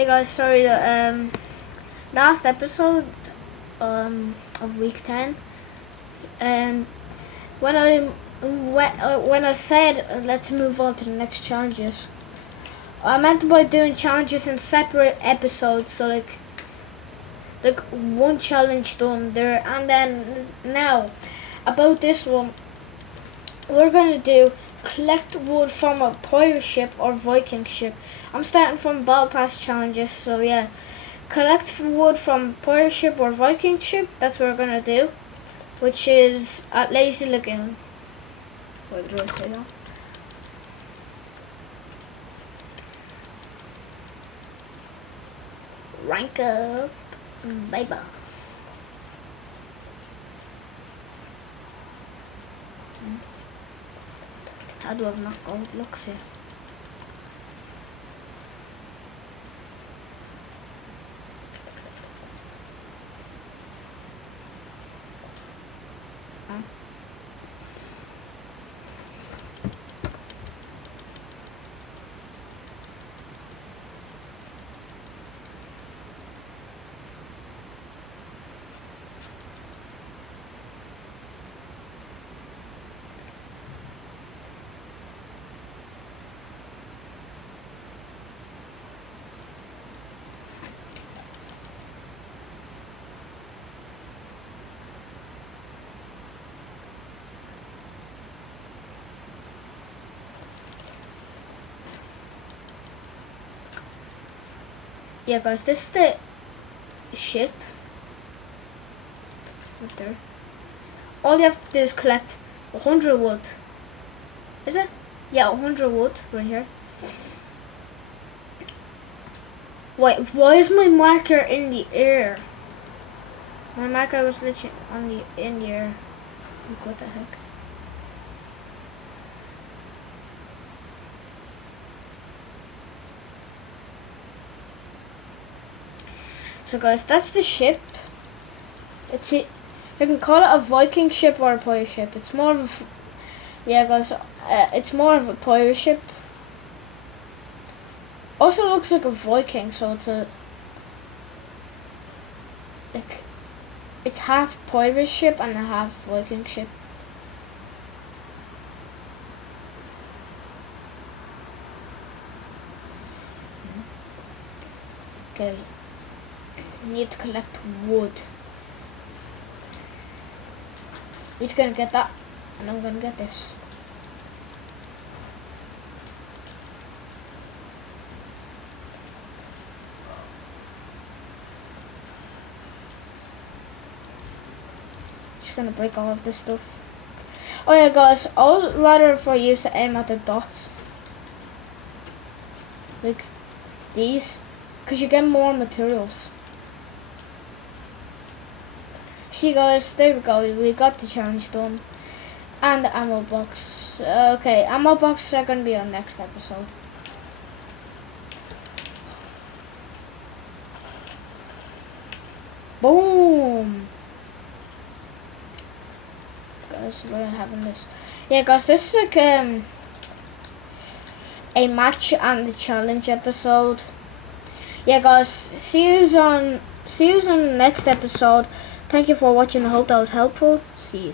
Hey guys, sorry the last episode of week 10, and when I said let's move on to the next challenges, I meant by doing challenges in separate episodes, so like one challenge done there, and then now about this one, we're gonna do collect wood from a pirate ship or Viking ship. I'm starting from battle pass challenges, so yeah, collect wood from pirate ship or Viking ship. That's what we're gonna do, which is at Lazy Lagoon. Wait, did I say that? Rank up, bye bye. How do I not gold looks here? Yeah guys, this is the ship right there. All you have to do is collect 100 wood. Is it? Yeah, 100 wood right here. Wait, why is my marker in the air? My marker was literally in the air. Like, what the heck? So guys, that's the ship. You can call it a Viking ship or a pirate ship. It's more of yeah guys, it's more of a pirate ship. Also looks like a Viking, so it's half pirate ship and a half Viking ship. Okay. Need to collect wood. He's gonna get that, and I'm gonna get this. Just gonna break all of this stuff. Oh yeah guys, I'd rather for you to aim at the dots. Like these, because you get more materials. See guys, there we go, we got the challenge done. And the ammo box. Okay, ammo boxes are gonna be on next episode. Boom! Guys, we're having this. Yeah guys, this is like a match and the challenge episode. Yeah guys, see you on the next episode. Thank you for watching. I hope that was helpful. See you.